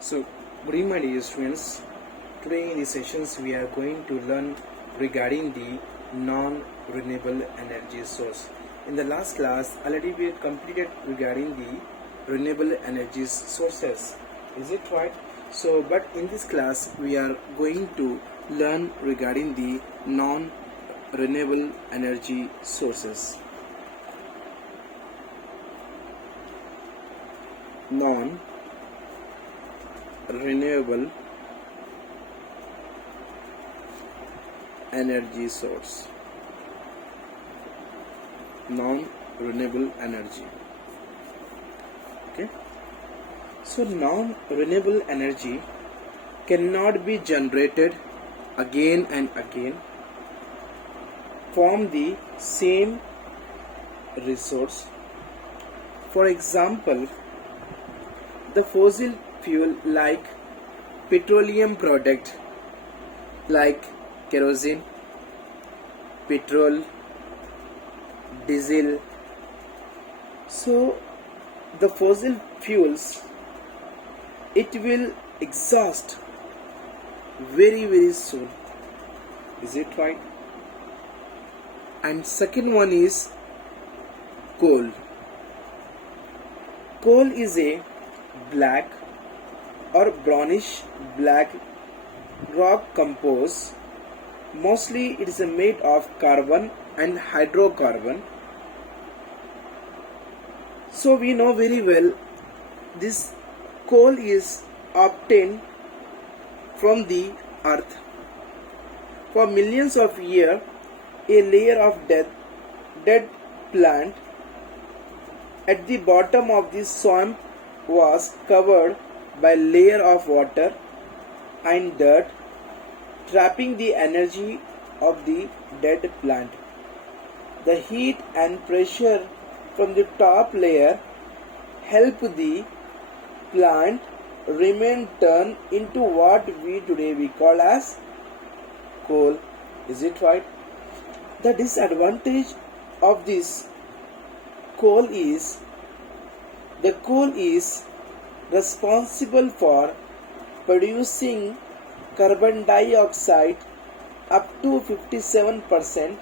So, good evening, my dear students. Today in these sessions, we are going to learn regarding the non-renewable energy source. In the last class, already we had completed regarding the renewable energy sources. Is it right? So, but in this class, we are going to learn regarding the non-renewable energy sources. Non-renewable energy source. Non-renewable energy. Okay. So non-renewable energy cannot be generated again and again from the same resource. For example, the fossil fuel like petroleum product like kerosene, petrol, diesel. So the fossil fuels, it will exhaust very soon. Is it right? And second one is coal. Coal is a black or brownish black rock composed. Mostly it is made of carbon and hydrocarbon. So we know very well this coal is obtained from the earth. For millions of years, a layer of dead plant at the bottom of the swamp was covered by layer of water and dirt, trapping the energy of the dead plant. The heat and pressure from the top layer help the plant remain turned into what we today call as coal. Is it right? The disadvantage of this coal is the coal is responsible for producing carbon dioxide up to 57%,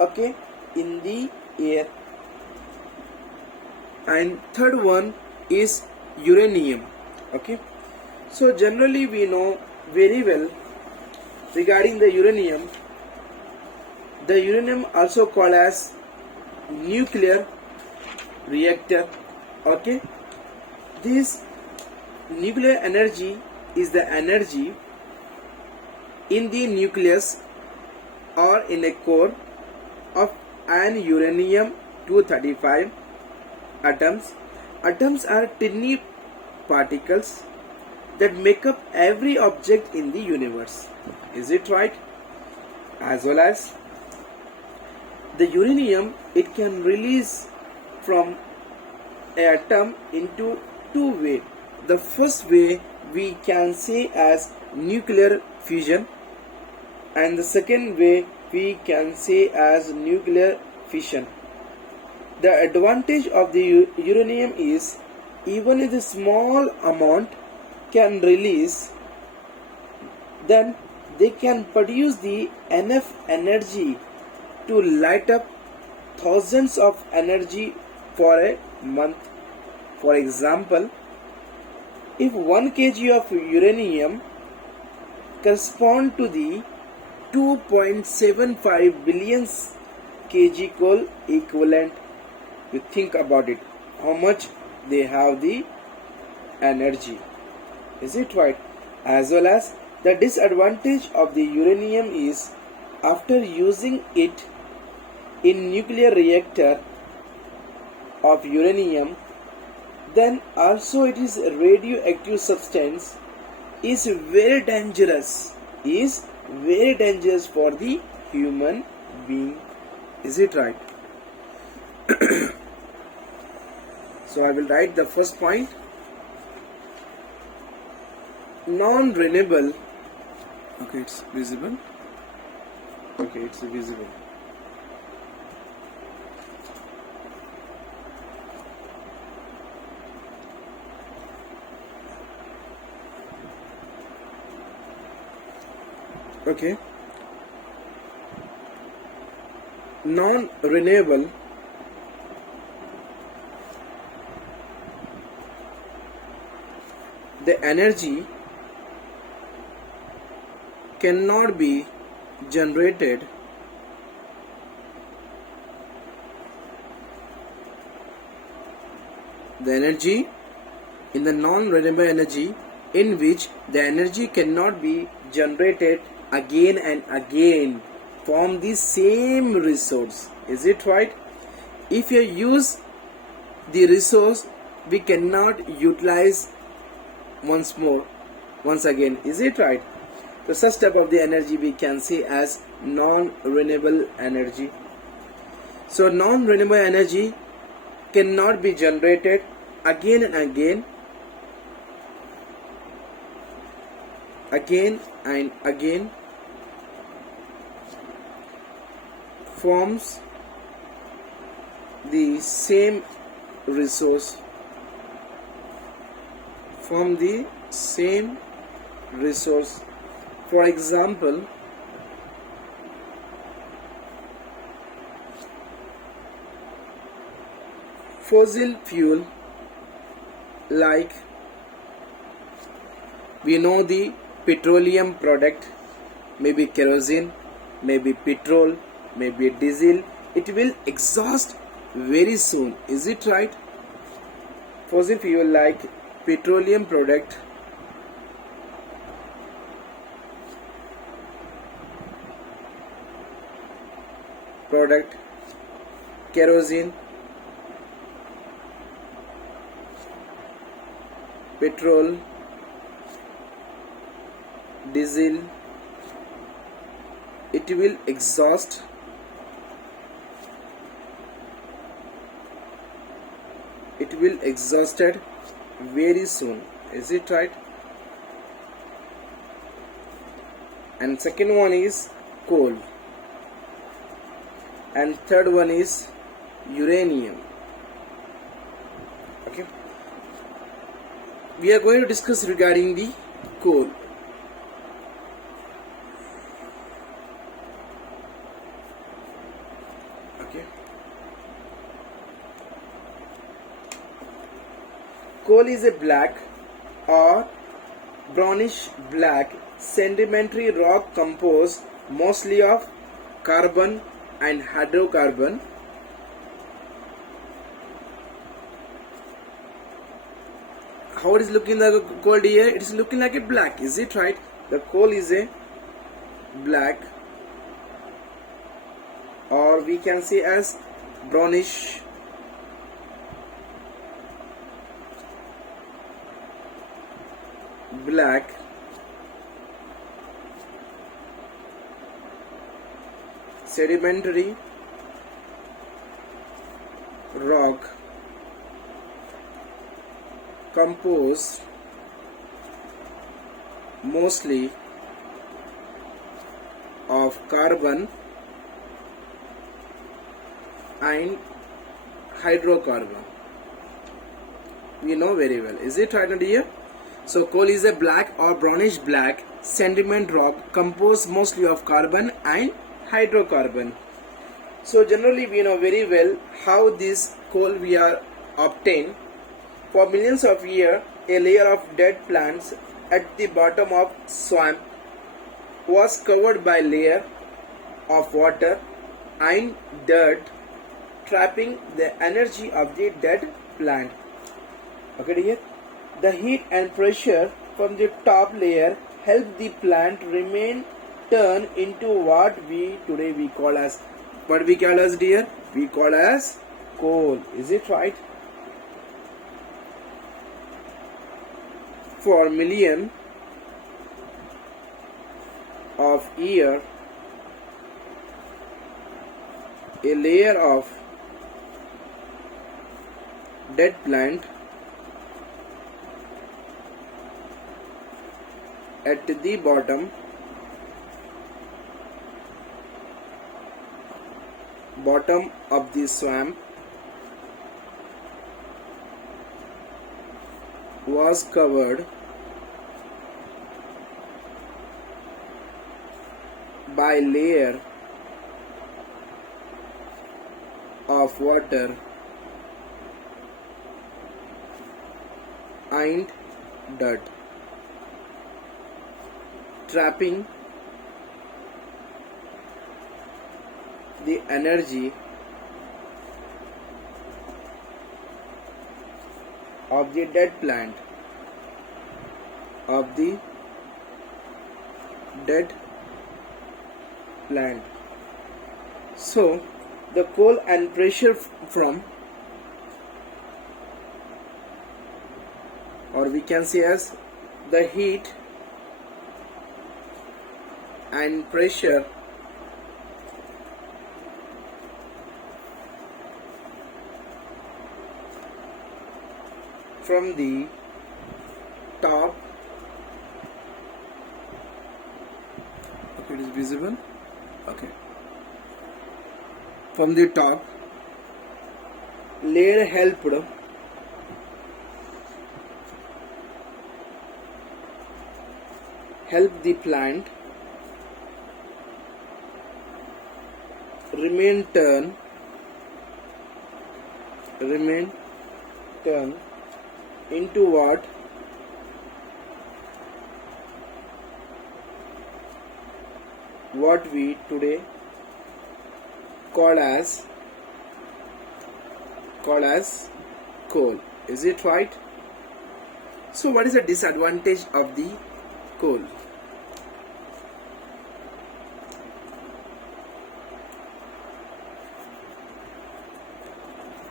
okay, in the air. And third one is uranium. Okay, so generally we know very well regarding the uranium. The uranium also called as nuclear reactor. Okay, this nuclear energy is the energy in the nucleus or in a core of an uranium 235 atoms. Atoms are tiny particles that make up every object in the universe. Is it right? As well as the uranium, it can release from an atom into two ways. The first way we can say as nuclear fusion, and the second way we can say as nuclear fission. The advantage of the uranium is even if the small amount can release, then they can produce the enough energy to light up thousands of energy for a month. For example, if 1 kg of uranium correspond to the 2.75 billion kg coal equivalent, you think about it, how much they have the energy. Is it right? As well as the disadvantage of the uranium is after using it in nuclear reactor of uranium, then also it is a radioactive substance is very dangerous for the human being. Is it right? So I will write the first point. Non-renewable. Okay, it's visible. Okay, it's visible. Okay, non-renewable the energy cannot be generated the energy in the non-renewable energy in which the energy cannot be generated again and again from the same resource. Is it right? If you use the resource, we cannot utilize once again. Is it right? So such type of the energy we can say as non-renewable energy. So non-renewable energy cannot be generated again and again forms the same resource from the same resource. For example, fossil fuel, like we know the petroleum product, maybe kerosene, maybe petrol, maybe diesel, it will exhaust very soon. Is it right? Fossil fuel like petroleum product, kerosene, petrol, diesel, it will exhaust exhausted very soon. Is it right? And second one is coal, and third one is uranium. Okay, we are going to discuss regarding the coal. Okay, coal is a black or brownish black sedimentary rock composed mostly of carbon and hydrocarbon. How it is looking the coal here? It is looking like a black. Is it right? The coal is a black, or we can say as brownish black sedimentary rock composed mostly of carbon and hydrocarbon. We know very well. Is it right here? So coal is a black or brownish black sediment rock composed mostly of carbon and hydrocarbon. So generally we know very well how this coal we are obtained. For millions of years, a layer of dead plants at the bottom of swamp was covered by layer of water and dirt, trapping the energy of the dead plant. Okay, dear? The heat and pressure from the top layer help the plant remain turn into what we today we call as, what we call as, dear? We call as coal. Is it right? For million of years, a layer of dead plant at the bottom of the swamp was covered by layer of water and dirt, trapping the energy of the dead plant, So the coal and pressure from, or we can say as the heat and pressure from the top, okay, it is visible, okay, from the top layer helped the plant remain turn into what we today call as coal. Is it right? So what is the disadvantage of the coal?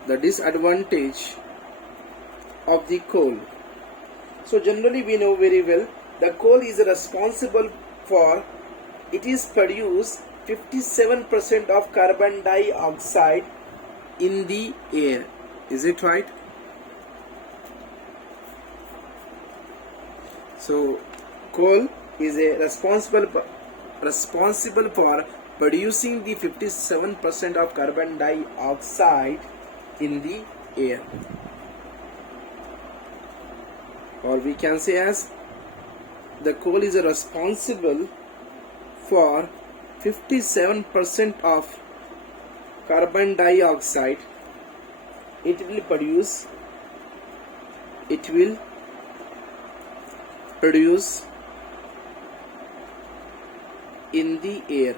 The disadvantage of the coal. So generally we know very well the coal is responsible for, it is produce 57% of carbon dioxide in the air. Is it right? So coal is responsible for producing the 57% of carbon dioxide in the air, or we can say as the coal is responsible for 57% of carbon dioxide it will produce in the air.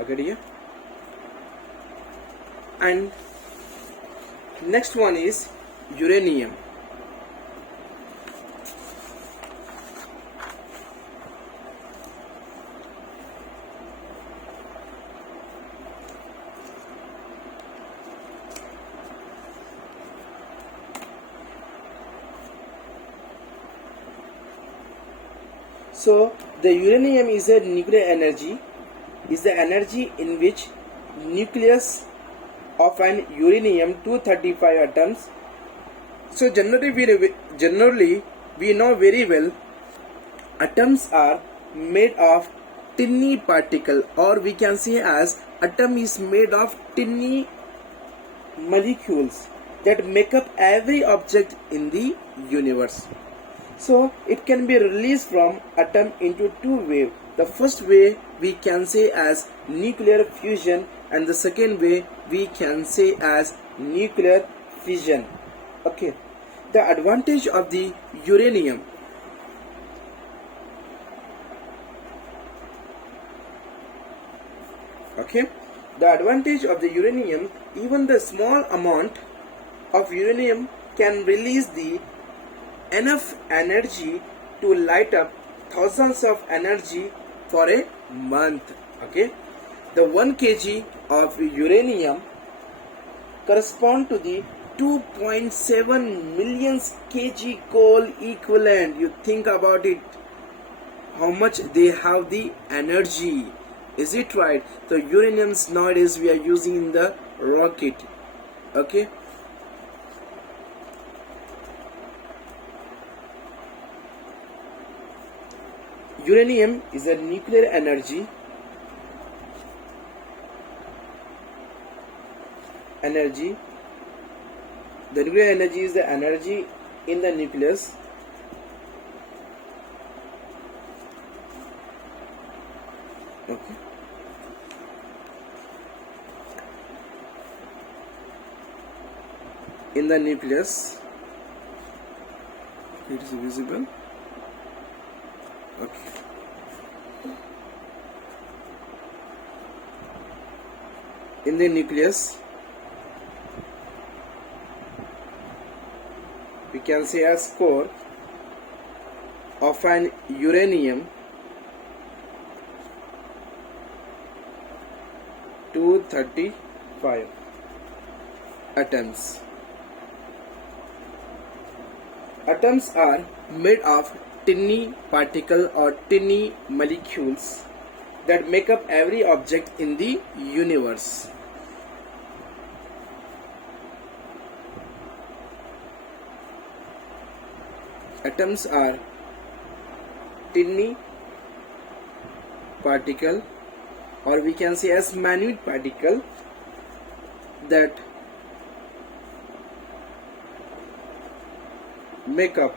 Okay dear? And next one is uranium. So the uranium is a nuclear energy, is the energy in which nucleus of an uranium-235 atoms. So generally we know very well atoms are made of tiny particle, or we can say as atom is made of tiny molecules that make up every object in the universe. So it can be released from atom into two ways. The first way we can say as nuclear fusion, and the second way we can say as nuclear fission. Okay, the advantage of the uranium. Okay, the advantage of the uranium, even the small amount of uranium can release the enough energy to light up thousands of energy for a month. Okay, the 1 kg of uranium correspond to the 2.7 million kg coal equivalent. You think about it, how much they have the energy. Is it right? The uraniums nowadays we are using in the rocket. Okay, uranium is a nuclear energy. The nuclear energy is the energy in the nucleus in the nucleus. It is visible. Okay. In the nucleus, we can say as core of an uranium 235 atoms. Atoms are made of tiny particle or tiny molecules that make up every object in the universe. Atoms are tiny particle, or we can say as minute particle, that make up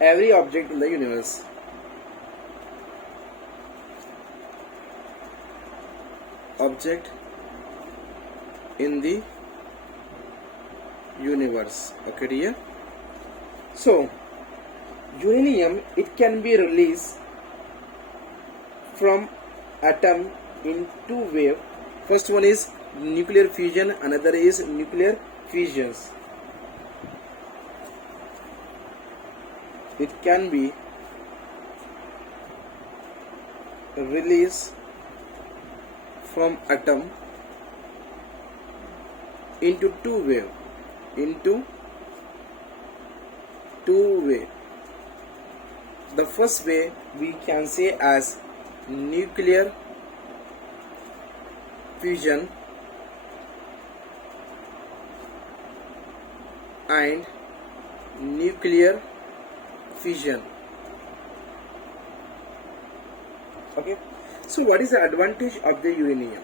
every object in the universe. Object in the universe. Okay, dear. So uranium, it can be released from atom in two ways. First one is nuclear fusion, another is nuclear fissions. It can be released from atom into two way. The first way we can say as nuclear fusion and nuclear fission. Okay, so what is the advantage of the uranium?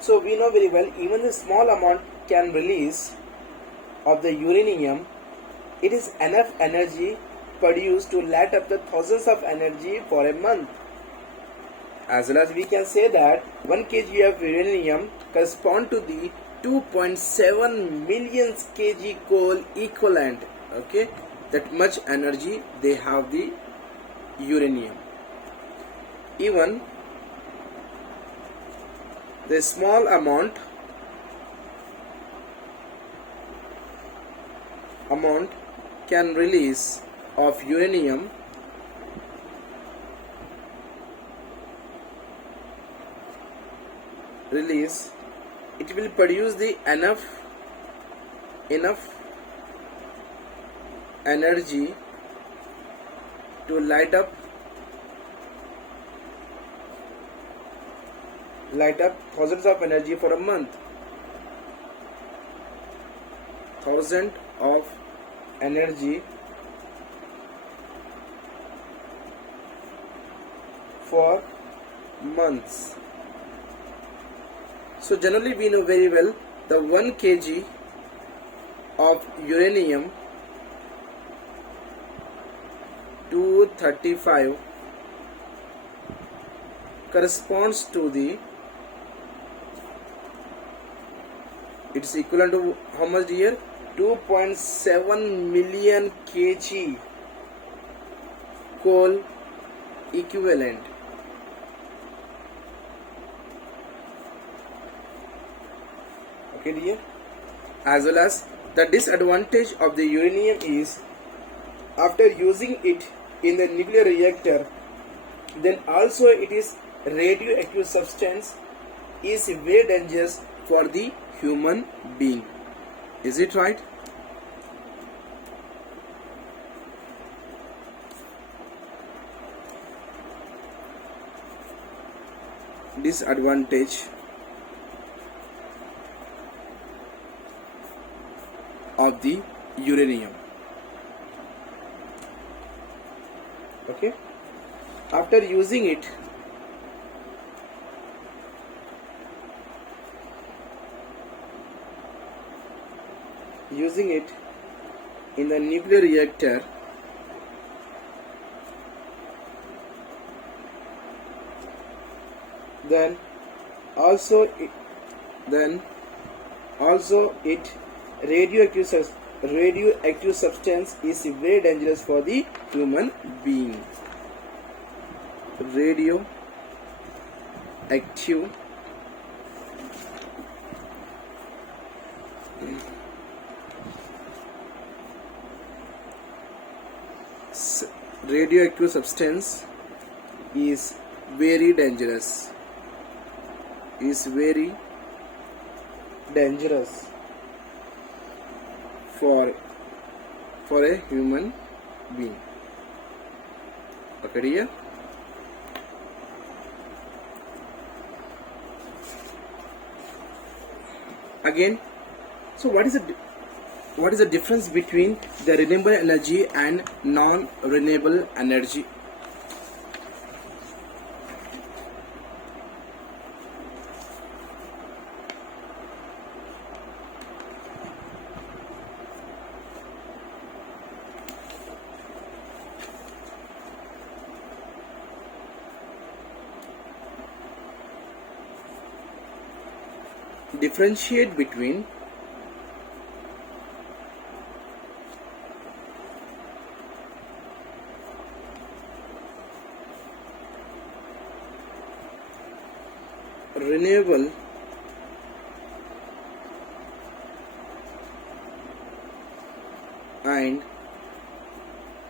So we know very well, even the small amount can release of the uranium, it is enough energy produced to light up the thousands of energy for a month. As well as we can say that 1 kg of uranium correspond to the 2.7 million kg coal equivalent. Okay, that much energy they have the uranium. Even the small amount can release of uranium it will produce the enough energy to light up thousands of energy for a month. Thousand of energy for months. So generally we know very well the 1 kg of uranium 235 corresponds to the, it's equivalent to how much here? 2.7 million kg coal equivalent. Okay dear. As well as the disadvantage of the uranium is, after using it in the nuclear reactor, then also it is radioactive substance, is very dangerous for the human being. Is it right? Disadvantage of the uranium. Okay, after using it, using it in the nuclear reactor, then also it radioactive substance is very dangerous for the human being. Radioactive radioactive substance is very dangerous, for a human being. Okay, dear? Again, so what is the difference between the renewable energy and non-renewable energy? Differentiate between renewable and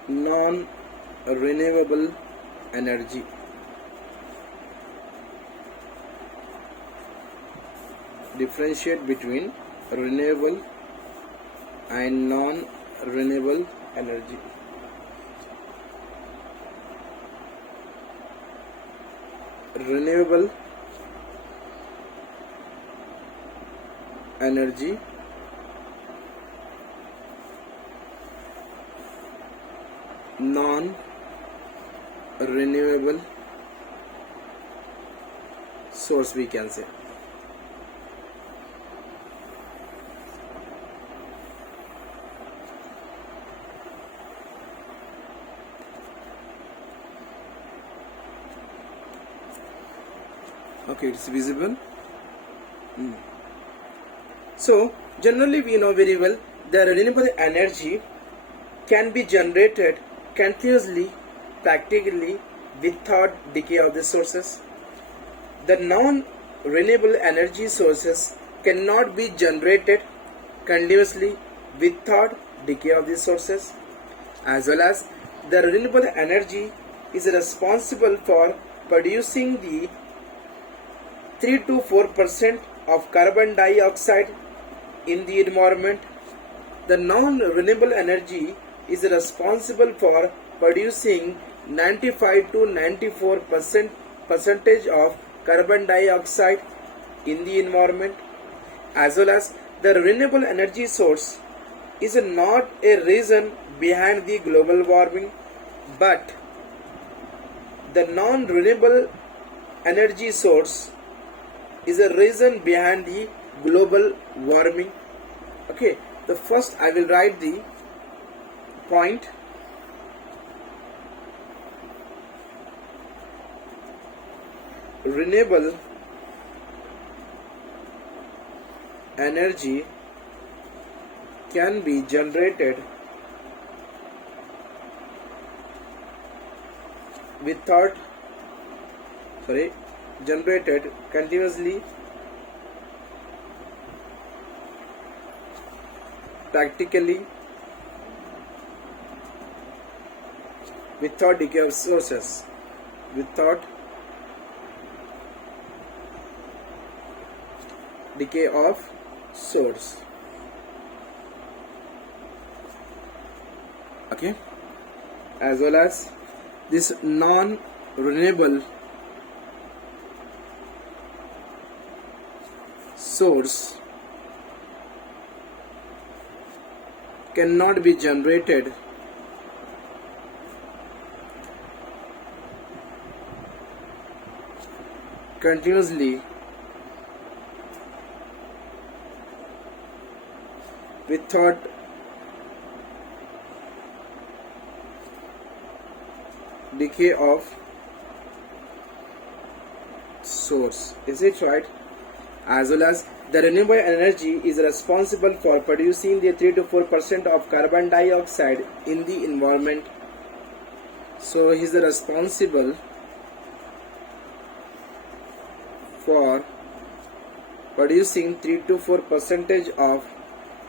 non-renewable energy. Differentiate between renewable and non-renewable energy. Renewable energy non-renewable source, we can say. Okay, it's visible. So generally we know very well the renewable energy can be generated continuously, practically, without decay of the sources. The non-renewable energy sources cannot be generated continuously without decay of the sources, as well as the renewable energy is responsible for producing the 3 to 4% of carbon dioxide in the environment. The non-renewable energy is responsible for producing 95 to 94% percentage of carbon dioxide in the environment, as well as the renewable energy source is not a reason behind the global warming, but the non-renewable energy source is a reason behind the global warming. Okay, the first I will write the point. Renewable energy can be generated generated continuously, practically, without decay of sources, without decay of source. Okay, as well as this non-renewable source cannot be generated continuously without decay of source. Is it right? As well as the renewable energy is responsible for producing the 3 to 4% of carbon dioxide in the environment. So he is responsible for producing 3 to 4% of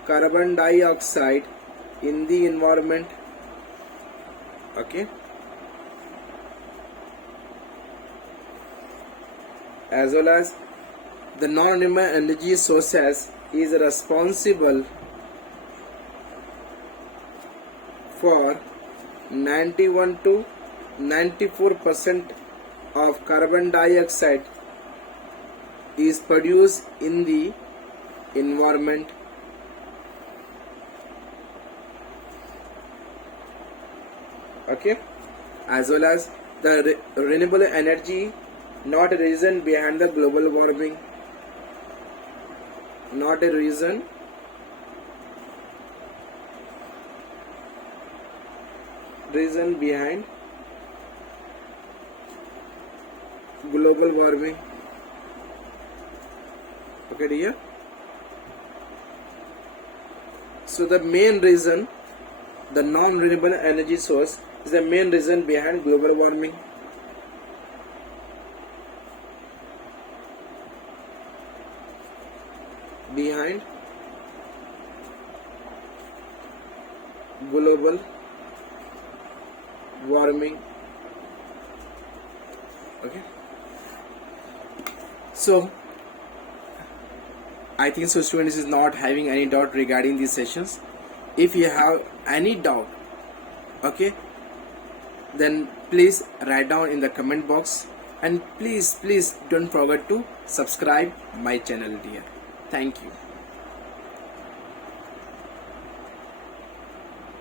carbon dioxide in the environment. Okay. As well as the non-renewable energy sources is responsible for 91 to 94% of carbon dioxide is produced in the environment. Okay, as well as the renewable energy not a reason behind the global warming, not a reason behind global warming. Okay dear, so the main reason, the non-renewable energy source is the main reason behind global warming. Behind global warming. Okay, so I think so students is not having any doubt regarding these sessions. If you have any doubt, okay, then please write down in the comment box, and please don't forget to subscribe my channel dear. Thank you.